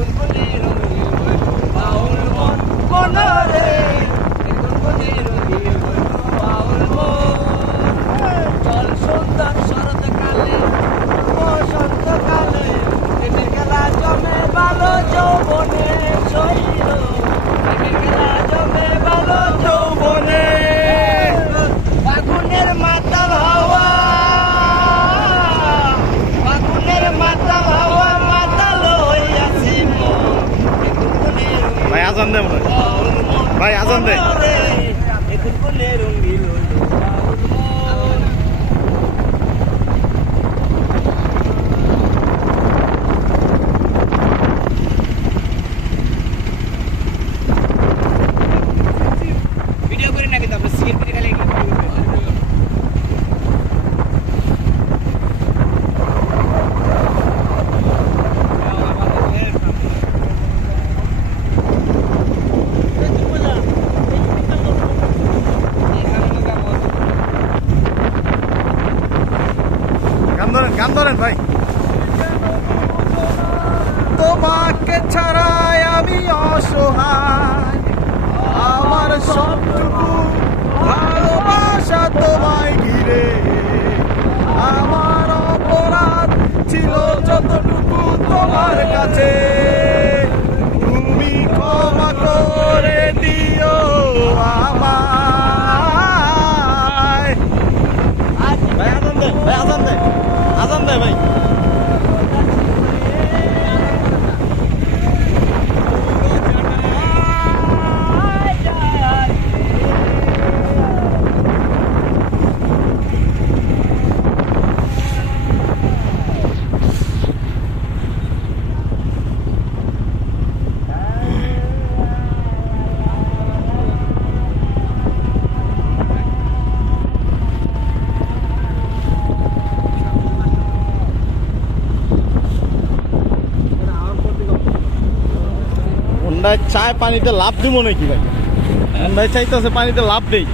গুনগুনে রঙিন হইল বাউল মন মনরে গুনগুনে রঙিন হইল বাউল মন চল সুন্দর শরৎকালে বসন্তকালে প্রেমের খেলা জমে ভালো যৌবনে শৈল প্রেমের খেলা জমে ভালো যৌবনে ফাগুনের মাতাল হাওয়া ফাগুনের মাতাল হাওয়া মাতাল হইয়াছে ভাই আজান দে মনে হয়। ভাই আজান দে। গুনগুনে রঙিন হইল বাউল মন ভিডিও করি না কিন্তু আমরা সিগারেট খালি গান ধরেন ভাই। তোমাকে ছাড়াই আমি অসহায়, আমার সবটুকু ভালোবাসা তোমায় ঘিরে, আমার অপরাধ ছিল যতটুকু তোমার কাছে, তুমি ক্ষমা করে দিও আমায়। ভাই আজান দে, ভাই আজান দে, আজান দে ভাই। চায় পানিতে লাভ দিব নাকি ভাই? চাইতেছে পানিতে লাভ দেই।